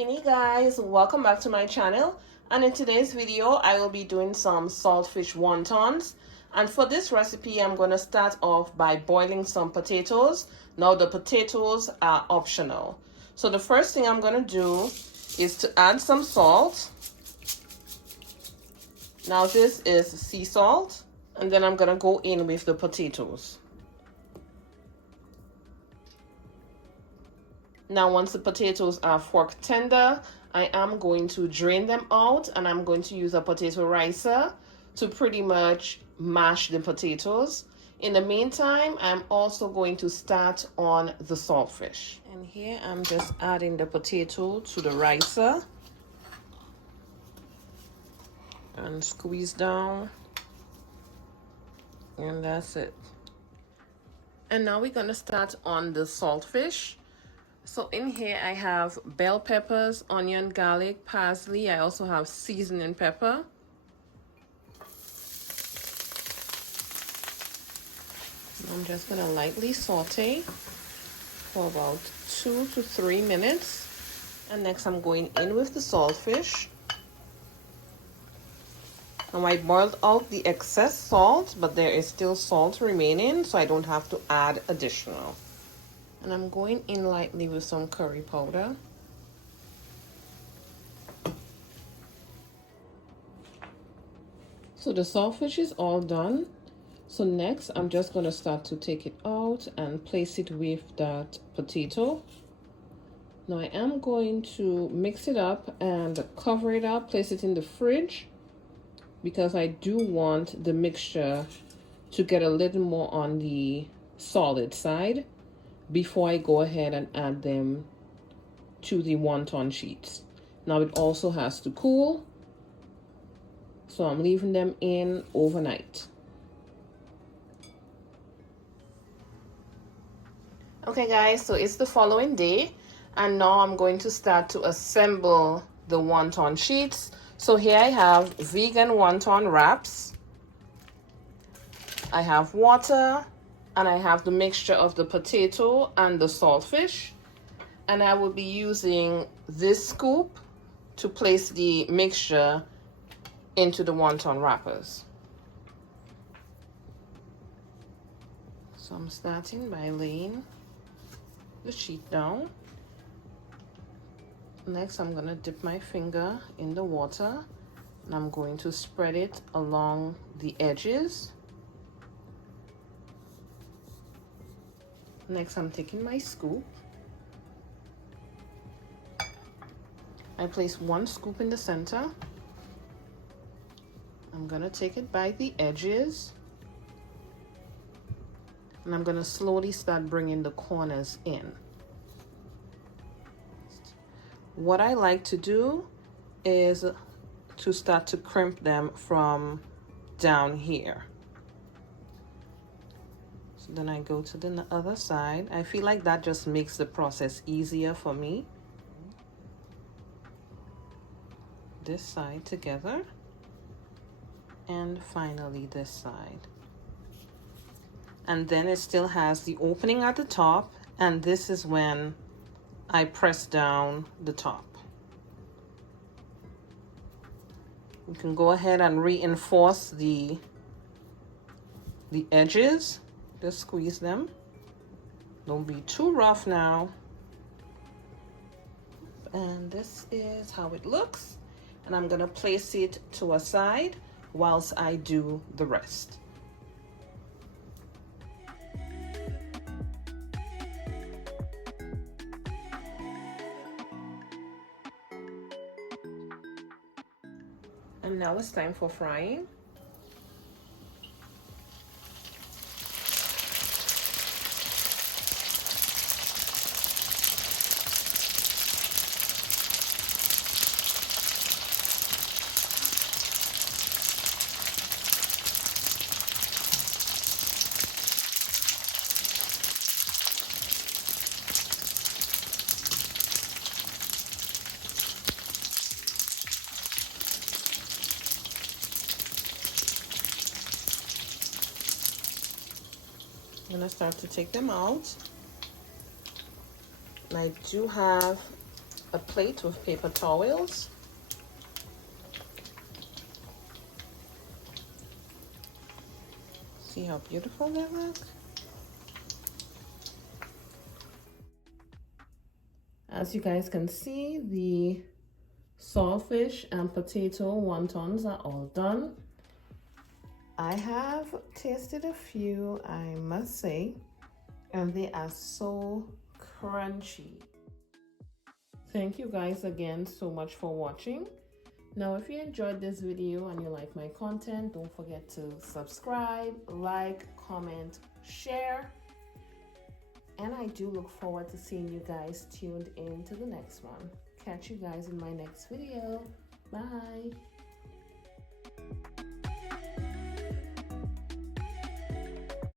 evening, guys. Welcome back to my channel, and in today's video I will be doing some saltfish wontons. And for this recipe I'm going to start off by boiling some potatoes. Now the potatoes are optional, so the first thing I'm going to do is to add some salt. Now this is sea salt, and then I'm going to go in with the potatoes. Now once the potatoes are fork tender, I am going to drain them out, and I'm going to use a potato ricer to pretty much mash the potatoes. In the meantime, I'm also going to start on the saltfish. And here I'm just adding the potato to the ricer and squeeze down, and that's it. And now we're going to start on the saltfish. So in here I have bell peppers, onion, garlic, parsley. I also have seasoning pepper. I'm just going to lightly saute for about 2 to 3 minutes. And next I'm going in with the saltfish. Now I boiled out the excess salt, but there is still salt remaining, so I don't have to add additional. And I'm going in lightly with some curry powder. So the saltfish is all done. So next I'm just going to start to take it out and place it with that potato. Now I am going to mix it up and cover it up, place it in the fridge, because I do want the mixture to get a little more on the solid side before I go ahead and add them to the wonton sheets. Now it also has to cool, so I'm leaving them in overnight. Okay guys, so it's the following day, and now I'm going to start to assemble the wonton sheets. So here I have vegan wonton wraps, I have water, and I have the mixture of the potato and the saltfish, and I will be using this scoop to place the mixture into the wonton wrappers. So I'm starting by laying the sheet down. Next I'm going to dip my finger in the water, and I'm going to spread it along the edges. Next, I'm taking my scoop. I place 1 scoop in the center. I'm going to take it by the edges, and I'm going to slowly start bringing the corners in. What I like to do is to start to crimp them from down here. Then I go to the other side. I feel like that just makes the process easier for me. This side together, and finally this side. And then it still has the opening at the top, and this is when I press down the top. You can go ahead and reinforce the edges. Just squeeze them. Don't be too rough now. And this is how it looks. And I'm going to place it to a side whilst I do the rest. And now it's time for frying. I'm going to start to take them out. I do have a plate with paper towels. See how beautiful they look? As you guys can see, the saltfish and potato wontons are all done. I have tasted a few, I must say, and they are so crunchy. Thank you guys again so much for watching. Now, if you enjoyed this video and you like my content, don't forget to subscribe, like, comment, share. And I do look forward to seeing you guys tuned in to the next one. Catch you guys in my next video. Bye.